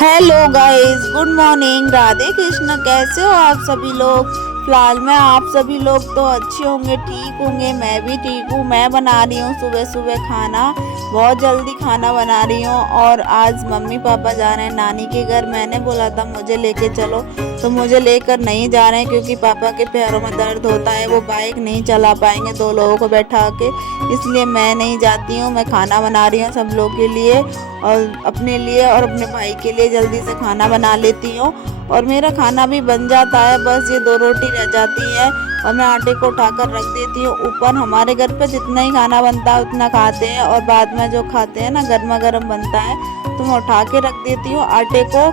Hello guys, good morning. Radhe Krishna. कैसे हो आप सभी लोग? फिलहाल में आप सभी लोग तो अच्छे होंगे, ठीक होंगे। मैं भी ठीक हूँ। मैं बना रही हूँ सुबह सुबह खाना। बहुत जल्दी खाना बना रही हूँ। और आज मम्मी पापा जा रहे हैं नानी के घर। मैंने बोला था मुझे लेके चलो, तो मुझे लेकर नहीं जा रहे हैं क्योंकि पापा के पैरों में दर्द होता है। वो बाइक नहीं चला पाएंगे दो लोगों को बैठा के, इसलिए मैं नहीं जाती हूँ। मैं खाना बना रही हूँ सब लोग के लिए और अपने लिए और अपने भाई के लिए जल्दी से खाना बना लेती हूँ। और मेरा खाना भी बन जाता है, बस ये दो रोटी रह जाती है और मैं आटे को उठाकर रख देती हूँ ऊपर। हमारे घर पे जितना ही खाना बनता है उतना खाते हैं, और बाद में जो खाते हैं ना गर्मा गर्म बनता है तो मैं उठा के रख देती हूँ आटे को,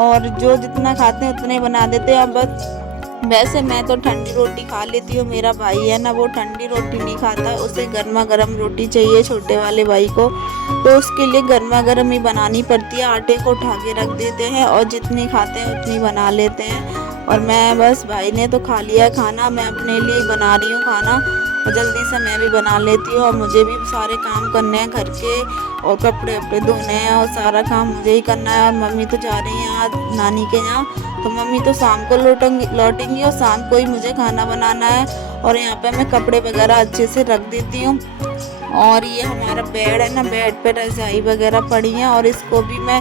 और जो जितना खाते हैं उतने बना देते हैं। और बस वैसे मैं तो ठंडी रोटी खा लेती हूँ। मेरा भाई है ना, वो ठंडी रोटी नहीं खाता, उसे गर्मा गर्म रोटी चाहिए, छोटे वाले भाई को। तो उसके लिए गर्मा गर्म ही बनानी पड़ती है। आटे को उठा के रख देते हैं और जितनी खाते हैं उतनी बना लेते हैं। और मैं बस, भाई ने तो खा लिया है खाना, मैं अपने लिए बना रही हूँ खाना। और जल्दी से मैं भी बना लेती हूँ। और मुझे भी सारे काम करने हैं घर के, और कपड़े वपड़े धोने हैं, और सारा काम मुझे ही करना है। और मम्मी तो जा रही हैं आज नानी के यहाँ, तो मम्मी तो शाम को लौटेंगी और शाम को ही मुझे खाना बनाना है। और यहाँ पे मैं कपड़े वगैरह अच्छे से रख देती हूँ। और ये हमारा बेड है ना, बेड पे रजाई वगैरह पड़ी है, और इसको भी मैं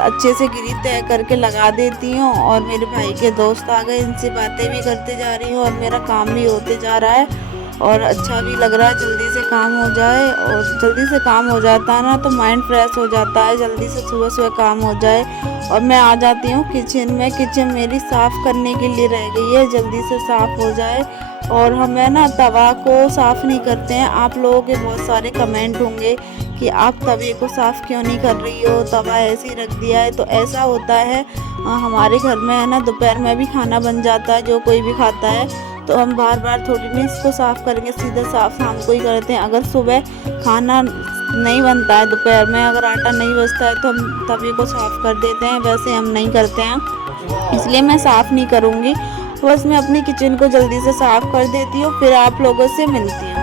अच्छे से गिरी तय करके लगा देती हूँ। और मेरे भाई के दोस्त आ गए, इनसे बातें भी करते जा रही हूँ, और मेरा काम भी होते जा रहा है और अच्छा भी लग रहा है। जल्दी से काम हो जाए, और जल्दी से काम हो जाता है ना तो माइंड फ्रेश हो जाता है। जल्दी से सुबह सुबह काम हो जाए। और मैं आ जाती हूँ किचन में। किचन मेरी साफ़ करने के लिए रह गई है, जल्दी से साफ़ हो जाए। और हम है ना तवा को साफ़ नहीं करते हैं। आप लोगों के बहुत सारे कमेंट होंगे कि आप तवे को साफ़ क्यों नहीं कर रही हो, तवा ऐसे ही रख दिया है। तो ऐसा होता है, हमारे घर में है ना दोपहर में भी खाना बन जाता है, जो कोई भी खाता है, तो हम बार बार थोड़ी नहीं इसको साफ़ करेंगे, सीधा साफ़ शाम को ही करते हैं। अगर सुबह खाना नहीं बनता है, दोपहर में अगर आटा नहीं बचता है, तो हम तवे को साफ़ कर देते हैं। वैसे हम नहीं करते हैं, इसलिए मैं साफ़ नहीं करूँगी। बस मैं अपनी किचन को जल्दी से साफ़ कर देती हूँ, फिर आप लोगों से मिलती हूँ।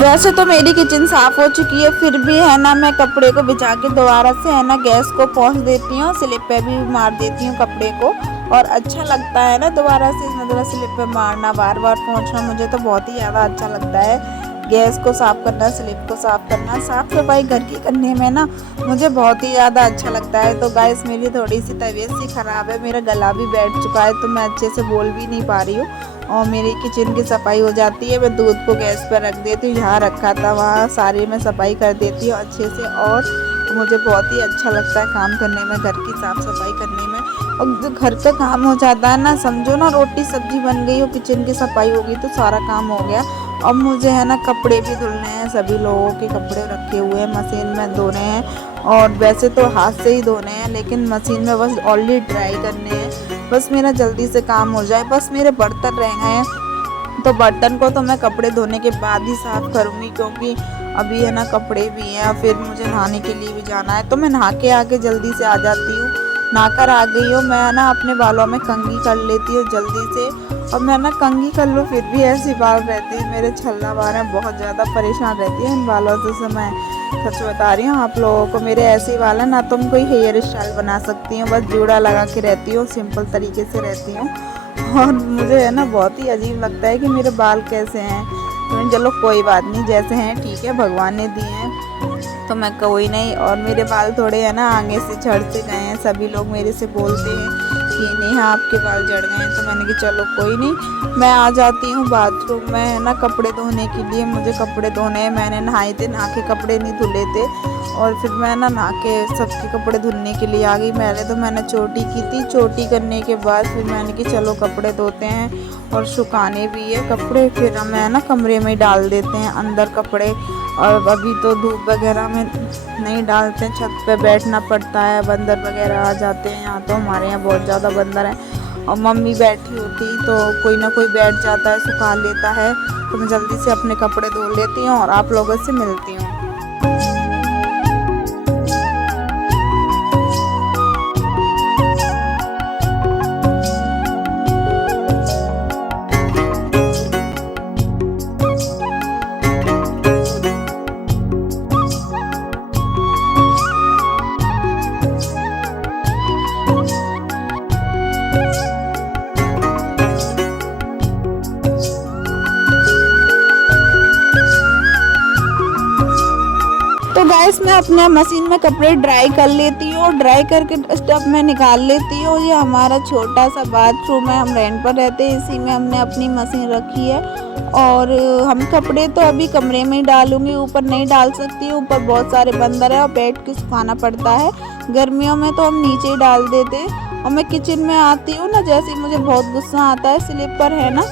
वैसे तो मेरी किचन साफ़ हो चुकी है, फिर भी है ना मैं कपड़े को बिछा के दोबारा से है ना गैस को पोंछ देती हूँ, स्लिप पे भी मार देती हूँ कपड़े को। और अच्छा लगता है ना दोबारा से मतलब स्लिप पे मारना, बार बार पोंछना, मुझे तो बहुत ही ज़्यादा अच्छा लगता है। गैस को साफ़ करना, स्लिप को साफ़ करना, साफ़ सफाई घर की करने में ना मुझे बहुत ही ज़्यादा अच्छा लगता है। तो गाइस, मेरी थोड़ी सी तबीयत सी ख़राब है, मेरा गला भी बैठ चुका है, तो मैं अच्छे से बोल भी नहीं पा रही हूँ। और मेरी किचन की सफाई हो जाती है, मैं दूध को गैस पर रख देती हूँ, जहाँ रखा था वहाँ सारी मैं सफाई कर देती हूँ अच्छे से। और मुझे बहुत ही अच्छा लगता है काम करने में, घर की साफ़ सफाई करने में। और जो घर का काम हो जाता है ना, समझो ना रोटी सब्जी बन गई और किचन की सफाई हो गई तो सारा काम हो गया। अब मुझे है ना कपड़े भी धुलने हैं, सभी लोगों के कपड़े रखे हुए हैं, मशीन में धोने हैं। और वैसे तो हाथ से ही धोने हैं, लेकिन मशीन में बस ऑलरेडी ड्राई करने हैं। बस मेरा जल्दी से काम हो जाए। बस मेरे बर्तन रह गए हैं, तो बर्तन को तो मैं कपड़े धोने के बाद ही साफ़ करूँगी, क्योंकि अभी है ना कपड़े भी हैं, फिर मुझे नहाने के लिए भी जाना है। तो मैं नहा के आके जल्दी से आ जाती हूँ। नहाकर आ गई हूँ, मैं ना अपने बालों में कंघी कर लेती हूँ जल्दी से। और मैं ना कंघी कर लूँ फिर भी ऐसी बाल रहती है, मेरे छल्ला बाल हैं, बहुत ज़्यादा परेशान रहती है इन बालों से। मैं सच बता रही हूँ आप लोगों को, मेरे ऐसे ही बाल हैं ना, तुम कोई हेयर स्टाइल बना सकती हूँ। बस जूड़ा लगा के रहती हूँ, सिंपल तरीके से रहती हूँ। और मुझे है ना बहुत ही अजीब लगता है कि मेरे बाल कैसे हैं। तो चलो कोई बात नहीं, जैसे हैं ठीक है, भगवान ने दिए हैं तो मैं कोई नहीं। और मेरे बाल थोड़े है ना आगे से झड़ते गए हैं, सभी लोग मेरे से बोलते हैं कि नेहा आपके बाल झड़ गए हैं। तो मैंने कहा चलो कोई नहीं, मैं आ जाती हूँ बाथरूम में, है ना, कपड़े धोने के लिए। मुझे कपड़े धोने हैं, मैंने नहाए थे, नहा के कपड़े नहीं धुले थे। और फिर मैं ना नहा के सबके कपड़े धुलने के लिए आ गई। पहले तो मैंने चोटी की थी, चोटी करने के बाद फिर मैंने कि चलो कपड़े धोते हैं और सुखाने भी है कपड़े। फिर हम है ना कमरे में डाल देते हैं अंदर कपड़े। और अभी तो धूप वगैरह में नहीं डालते हैं, छत पे बैठना पड़ता है, बंदर वगैरह आ जाते हैं। यहाँ तो हमारे यहाँ बहुत ज़्यादा बंदर हैं। और मम्मी बैठी होती तो कोई ना कोई बैठ जाता है, सुखा लेता है। तो मैं जल्दी से अपने कपड़े धो लेती हूँ और आप लोगों से मिलती हूँ। तो गैस मैं अपने मशीन में कपड़े ड्राई कर लेती हूँ, ड्राई करके स्टफ में निकाल लेती हूँ। ये हमारा छोटा सा बाथरूम है, हम रेंट पर रहते हैं, इसी में हमने अपनी मशीन रखी है। और हम कपड़े तो अभी कमरे में ही डालूंगी, ऊपर नहीं डाल सकती हूँ, ऊपर बहुत सारे बंदर है और बैठ के सुखाना पड़ता है। गर्मियों में तो हम नीचे ही डाल देते हैं। और मैं किचन में आती हूँ ना, जैसे मुझे बहुत गुस्सा आता है, स्लिपर है ना,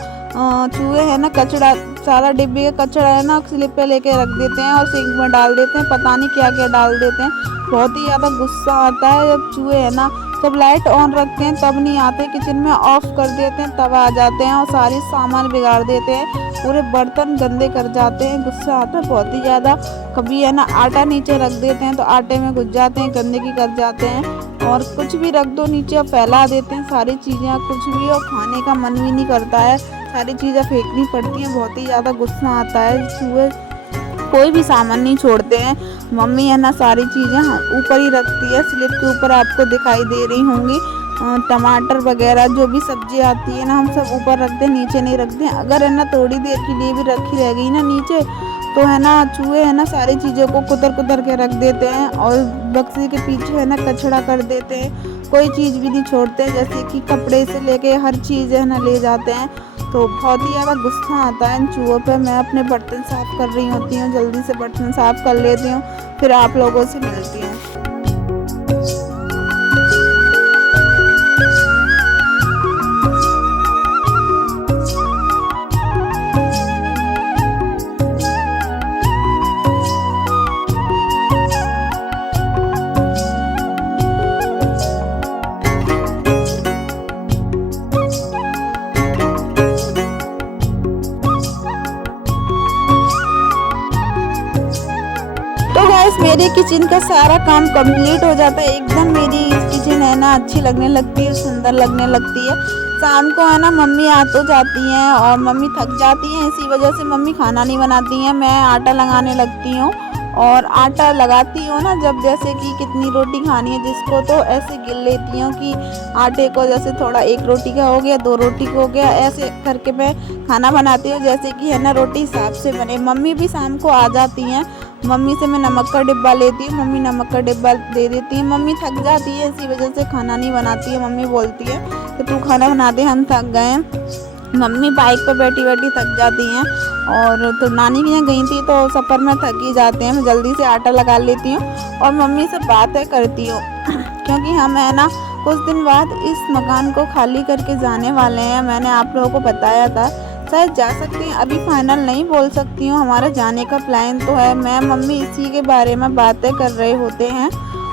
चूहे है ना, कचड़ा, सारा डिब्बे का कचड़ा है ना, स्लिप पे लेके रख देते हैं और सिंक में डाल देते हैं, पता नहीं क्या क्या डाल देते हैं। बहुत ही ज़्यादा गुस्सा आता है जब चूहे है ना, जब लाइट ऑन रखते हैं तब नहीं आते, किचन में ऑफ कर देते हैं तब आ जाते हैं और सारी सामान बिगाड़ देते हैं, पूरे बर्तन गंदे कर जाते हैं। गुस्सा आता है बहुत ही ज़्यादा। कभी है ना आटा नीचे रख देते हैं तो आटे में घुस जाते हैं, गंदगी कर जाते हैं। और कुछ भी रख दो नीचे और फैला देते हैं सारी चीज़ें, कुछ भी, और खाने का मन भी नहीं करता है, सारी चीज़ें फेंकनी पड़ती हैं। बहुत ही ज़्यादा गुस्सा आता है। चूहे कोई भी सामान नहीं छोड़ते हैं। मम्मी है ना सारी चीज़ें ऊपर ही रखती है, स्लिप के ऊपर आपको दिखाई दे रही होंगी। टमाटर वगैरह जो भी सब्जी आती है ना, हम सब ऊपर रखते हैं, नीचे नहीं रखते हैं। अगर है ना थोड़ी देर के लिए भी रखी रह गई ना नीचे, तो है ना चूहे है ना सारी चीज़ों को कुतर कुतर के रख देते हैं और बक्से के पीछे है ना कचड़ा कर देते हैं। कोई चीज़ भी नहीं छोड़ते, जैसे कि कपड़े से लेके हर चीज़ है ना ले जाते हैं। तो बहुत ही ज़्यादा गुस्सा आता है इन चूहों पे। मैं अपने बर्तन साफ़ कर रही होती हूँ, जल्दी से बर्तन साफ़ कर लेती हूँ, फिर आप लोगों से मिलती हूँ। तो गाइस मेरे किचन का सारा काम कंप्लीट हो जाता है, एकदम मेरी किचन है ना अच्छी लगने लगती है, सुंदर लगने लगती है। शाम को है ना मम्मी आ तो जाती हैं और मम्मी थक जाती हैं, इसी वजह से मम्मी खाना नहीं बनाती हैं। मैं आटा लगाने लगती हूँ और आटा लगाती हूँ ना, जब जैसे कि कितनी रोटी खानी है जिसको, तो ऐसे गिन लेती हूँ कि आटे को जैसे थोड़ा 1 रोटी का हो गया, 2 रोटी का हो गया, ऐसे करके मैं खाना बनाती हूँ, जैसे कि है ना रोटी हिसाब से बने। मम्मी भी शाम को आ जाती हैं, मम्मी से मैं नमक का डिब्बा लेती हूँ, मम्मी नमक का डिब्बा दे देती है। मम्मी थक जाती है, इसी वजह से खाना नहीं बनाती है। मम्मी बोलती है कि तू खाना बना दे, हम थक गए हैं। मम्मी बाइक पर बैठी बैठी थक जाती हैं। और तो नानी के यहाँ गई थी तो सफ़र में थक ही जाते हैं। मैं जल्दी से आटा लगा लेती हूँ और मम्मी से बातें करती हूँ क्योंकि हम है ना कुछ दिन बाद इस मकान को खाली करके जाने वाले हैं। मैंने आप लोगों को बताया था, शायद जा सकते हैं, अभी फाइनल नहीं बोल सकती हूँ। हमारा जाने का प्लान तो है, मैं मम्मी इसी के बारे में बातें कर रहे होते हैं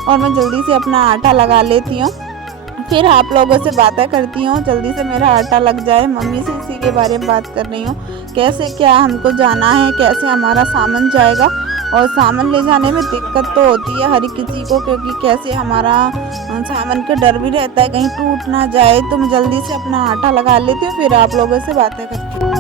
और मैं जल्दी से अपना आटा लगा लेती हूँ, फिर आप लोगों से बातें करती हूँ, जल्दी से मेरा आटा लग जाए। मम्मी से इसी के बारे में बात कर रही हूँ, कैसे क्या हमको जाना है, कैसे हमारा सामान जाएगा। और सामान ले जाने में दिक्कत तो होती है हर किसी को, क्योंकि कैसे हमारा सामान का डर भी रहता है कहीं टूट ना जाए। तो मैं जल्दी से अपना आटा लगा लेती हूँ, फिर आप लोगों से बातें करती हूँ।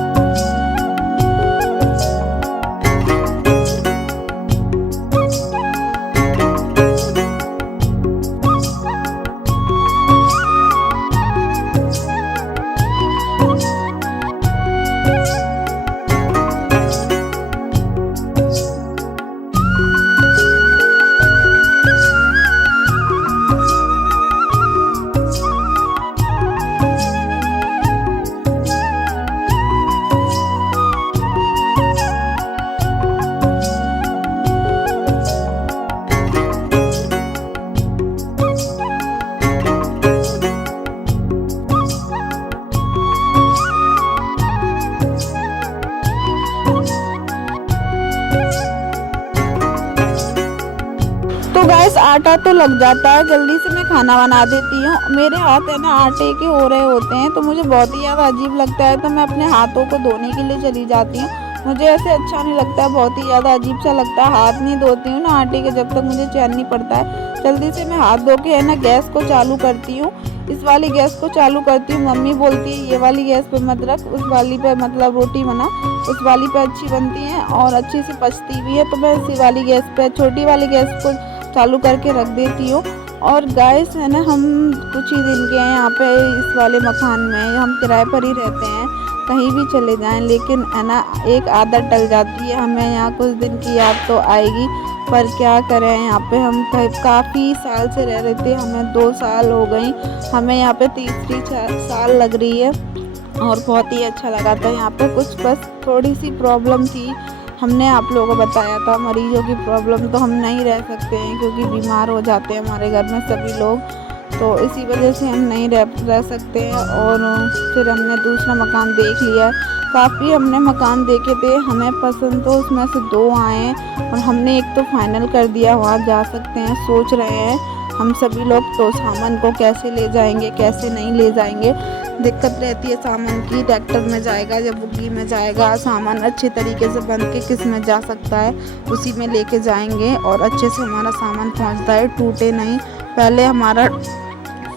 थोड़ा तो लग जाता है, जल्दी से मैं खाना बना देती हूँ। मेरे हाथ है ना आटे के हो रहे होते हैं तो मुझे बहुत ही ज़्यादा अजीब लगता है, तो मैं अपने हाथों को धोने के लिए चली जाती हूँ। मुझे ऐसे अच्छा नहीं लगता है, बहुत ही ज़्यादा अजीब सा लगता है। हाथ नहीं धोती हूँ ना आटे के जब तक मुझे चैन नहीं पड़ता है। जल्दी से मैं हाथ धो के है ना गैस को चालू करती हूँ, इस वाली गैस को चालू करती हूँ। मम्मी बोलती है ये वाली गैस पे मत रख, उस वाली पे मतलब रोटी बना, उस वाली पे अच्छी बनती है और अच्छी से पचती भी है। तो मैं इसी वाली गैस पे, छोटी वाली गैस को चालू करके रख देती हूँ। और गैस है ना, हम कुछ ही दिन के हैं यहाँ पे इस वाले मकान में, हम किराए पर ही रहते हैं, कहीं भी चले जाएं, लेकिन है ना एक आदत डल जाती है। हमें यहाँ कुछ दिन की याद तो आएगी, पर क्या करें, यहाँ पे हम काफ़ी साल से रह रहे थे, हमें 2 साल हो गई, हमें यहाँ पे तीसरी साल लग रही है और बहुत ही अच्छा लगा था यहाँ पे। कुछ बस थोड़ी सी प्रॉब्लम थी, हमने आप लोगों को बताया था मरीजों की प्रॉब्लम, तो हम नहीं रह सकते हैं क्योंकि बीमार हो जाते हैं हमारे घर में सभी लोग, तो इसी वजह से हम नहीं रह सकते हैं। और फिर हमने दूसरा मकान देख लिया, काफ़ी हमने मकान देखे थे, हमें पसंद तो उसमें से 2 आए और हमने एक तो फाइनल कर दिया, वहाँ जा सकते हैं। सोच रहे हैं हम सभी लोग तो सामान को कैसे ले जाएंगे कैसे नहीं ले जाएंगे, दिक्कत रहती है सामान की। ट्रैक्टर में जाएगा या बुग्गी में जाएगा, सामान अच्छे तरीके से बन के किस में जा सकता है उसी में लेके जाएंगे और अच्छे से हमारा सामान पहुंचता है, टूटे नहीं। पहले हमारा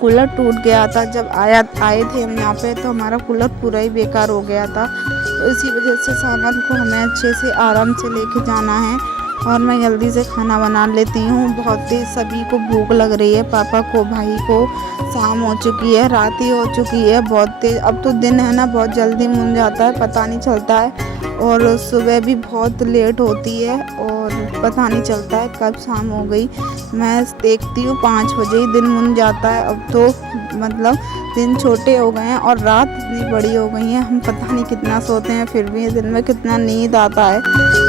कूलर टूट गया था, जब आए थे हम यहाँ पे तो हमारा कूलर पूरा ही बेकार हो गया था, तो इसी वजह से सामान को हमें अच्छे से आराम से लेके जाना है। और मैं जल्दी से खाना बना लेती हूँ, बहुत तेज सभी को भूख लग रही है, पापा को, भाई को। शाम हो चुकी है, रात ही हो चुकी है, बहुत तेज। अब तो दिन है ना बहुत जल्दी मुन जाता है, पता नहीं चलता है, और सुबह भी बहुत लेट होती है और पता नहीं चलता है कब शाम हो गई। मैं देखती हूँ 5 बजे ही दिन मुन जाता है। अब तो मतलब दिन छोटे हो गए हैं और रात इतनी बड़ी हो गई है, हम पता नहीं कितना सोते हैं, फिर भी दिन में कितना नींद आता है।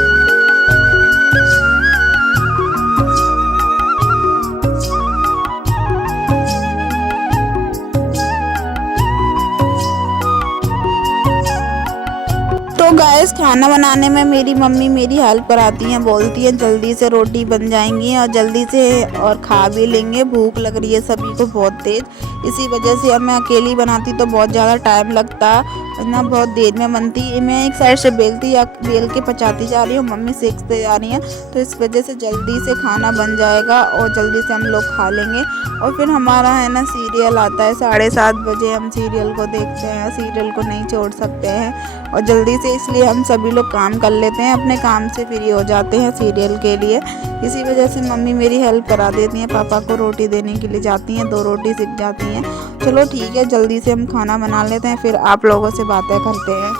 तो गाइस, खाना बनाने में मेरी मम्मी मेरी हेल्प कराती हैं, बोलती हैं जल्दी से रोटी बन जाएंगी और जल्दी से और खा भी लेंगे, भूख लग रही है सभी को बहुत तेज़। इसी वजह से अब मैं अकेली बनाती तो बहुत ज़्यादा टाइम लगता ना, बहुत देर में बनती। मैं एक साइड से बेलती या बेल के पचाती जा रही हूँ, मम्मी सेकते जा रही हैं, तो इस वजह से जल्दी से खाना बन जाएगा और जल्दी से हम लोग खा लेंगे। और फिर हमारा है ना सीरियल आता है 7:30 बजे, हम सीरियल को देखते हैं, सीरियल को नहीं छोड़ सकते हैं और जल्दी से, इसलिए हम सभी लोग काम कर लेते हैं, अपने काम से फ्री हो जाते हैं सीरियल के लिए। इसी वजह से मम्मी मेरी हेल्प करा देती हैं, पापा को रोटी देने के लिए जाती हैं, 2 रोटी सीख जाती हैं। चलो ठीक है, जल्दी से हम खाना बना लेते हैं, फिर आप लोगों से बातें करते हैं।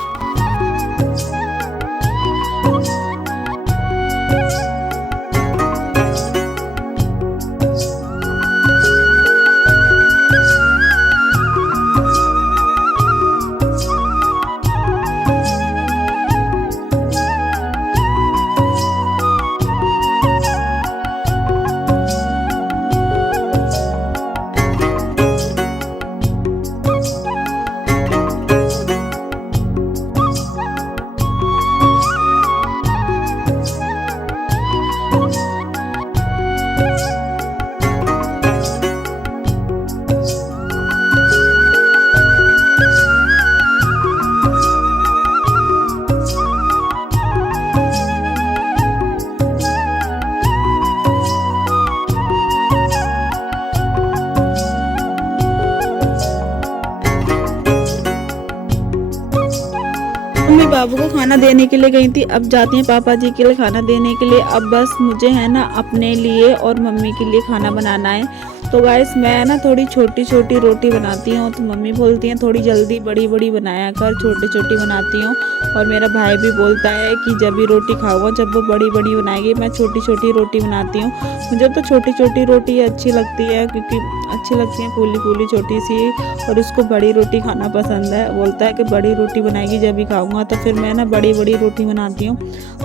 मम्मी बाबू को खाना देने के लिए गई थी, अब जाती हैं पापा जी के लिए खाना देने के लिए। अब बस मुझे है ना अपने लिए और मम्मी के लिए खाना बनाना है। तो गाइस, मैं ना थोड़ी छोटी छोटी रोटी बनाती हूँ, तो मम्मी बोलती हैं थोड़ी जल्दी बड़ी बड़ी बनाया कर, छोटी छोटी बनाती हूँ। और मेरा भाई भी बोलता है कि जब भी रोटी खाऊंगा, जब वो बड़ी बड़ी बनाएगी, मैं छोटी छोटी रोटी बनाती हूँ। मुझे तो छोटी छोटी रोटी अच्छी लगती है, क्योंकि अच्छी लगती है फूली फूली छोटी सी, और उसको बड़ी रोटी खाना पसंद है। बोलता है कि बड़ी रोटी बनाएगी जब भी खाऊंगा, तो फिर मैं ना बड़ी बड़ी रोटी बनाती हूँ।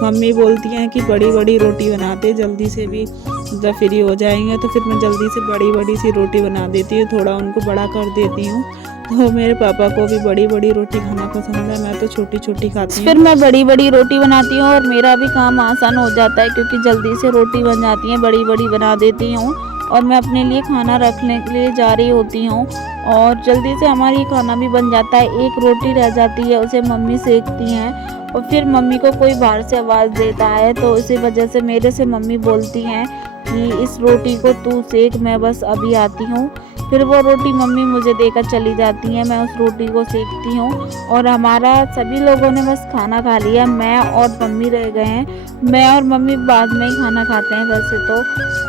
मम्मी बोलती हैं कि बड़ी बड़ी रोटी बनाते, जल्दी से भी जब फ्री हो जाएंगे, तो फिर मैं जल्दी से बड़ी बड़ी सी रोटी बना देती हूँ, थोड़ा उनको बड़ा कर देती हूँ। तो मेरे पापा को भी बड़ी बड़ी रोटी खाना पसंद है, मैं तो छोटी छोटी खाती हूँ। फिर मैं बड़ी बड़ी रोटी बनाती हूँ और मेरा भी काम आसान हो जाता है, क्योंकि जल्दी से रोटी बन जाती है, बड़ी बड़ी बना देती हूँ और मैं अपने लिए खाना रखने के लिए जा रही होती हूँ और जल्दी से हमारी खाना भी बन जाता है। एक रोटी रह जाती है, उसे मम्मी सेकती हैं और फिर मम्मी को कोई बाहर से आवाज़ देता है, तो इसी वजह से मेरे से मम्मी बोलती हैं कि इस रोटी को तू सेक, मैं बस अभी आती हूँ। फिर वो रोटी मम्मी मुझे देकर चली जाती हैं, मैं उस रोटी को सेकती हूँ और हमारा सभी लोगों ने बस खाना खा लिया, मैं और मम्मी रह गए हैं। मैं और मम्मी बाद में ही खाना खाते हैं वैसे तो,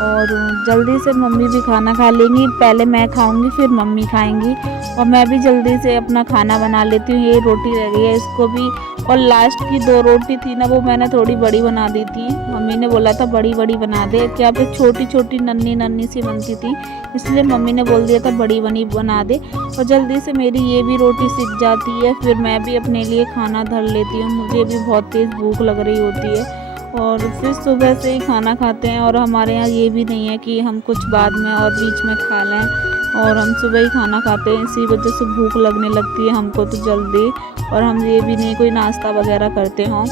और जल्दी से मम्मी भी खाना खा लेंगी, पहले मैं खाऊंगी फिर मम्मी खाएंगी और मैं भी जल्दी से अपना खाना बना लेती हूँ। ये रोटी रह गई है, इसको भी, और लास्ट की 2 रोटी थी ना, वो मैंने थोड़ी बड़ी बना दी थी। मम्मी ने बोला था बड़ी बड़ी बना दे, क्या पे छोटी छोटी नन्ही नन्ही सी बनती थी, इसलिए मम्मी ने बोल दिया था बड़ी बनी बना दे। और जल्दी से मेरी ये भी रोटी सिक जाती है, फिर मैं भी अपने लिए खाना धर लेती हूँ। मुझे भी बहुत तेज़ भूख लग रही होती है और फिर सुबह से ही खाना खाते हैं। और हमारे यहाँ ये भी नहीं है कि हम कुछ बाद में और बीच में खा लें, और हम सुबह ही खाना खाते हैं, इसी वजह से भूख लगने लगती है हमको तो जल्दी। और हम ये भी नहीं कोई नाश्ता वगैरह करते हों,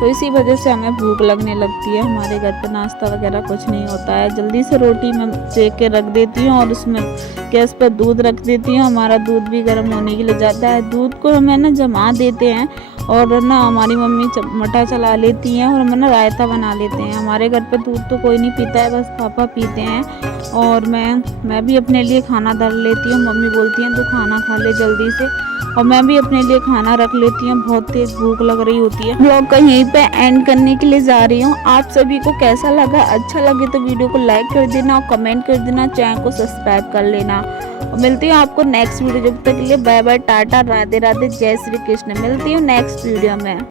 तो इसी वजह से हमें भूख लगने लगती है। हमारे घर पे नाश्ता वगैरह कुछ नहीं होता है। जल्दी से रोटी मैं सेक के रख देती हूँ और उसमें गैस पर दूध रख देती हूँ। हमारा दूध भी गर्म होने के लिए जाता है। दूध को हमें ना जमा देते हैं और ना हमारी मम्मी मटा चला लेती हैं और हम ना रायता बना लेते हैं। हमारे घर पे दूध तो कोई नहीं पीता है, बस पापा पीते हैं। और मैं भी अपने लिए खाना धर लेती हूँ। मम्मी बोलती हैं तू खाना खा ले जल्दी से, और मैं भी अपने लिए खाना रख लेती हूँ। बहुत तेज़ भूख लग रही होती है। ब्लॉग को यहीं पे एंड करने के लिए जा रही हूँ। आप सभी को कैसा लगा? अच्छा लगे तो वीडियो को लाइक कर देना और कमेंट कर देना, चैनल को सब्सक्राइब कर लेना। और मिलती हूँ आपको नेक्स्ट वीडियो। जब तक के लिए बाय बाय, टाटा, राधे राधे, जय श्री कृष्ण। मिलती हूँ नेक्स्ट वीडियो में।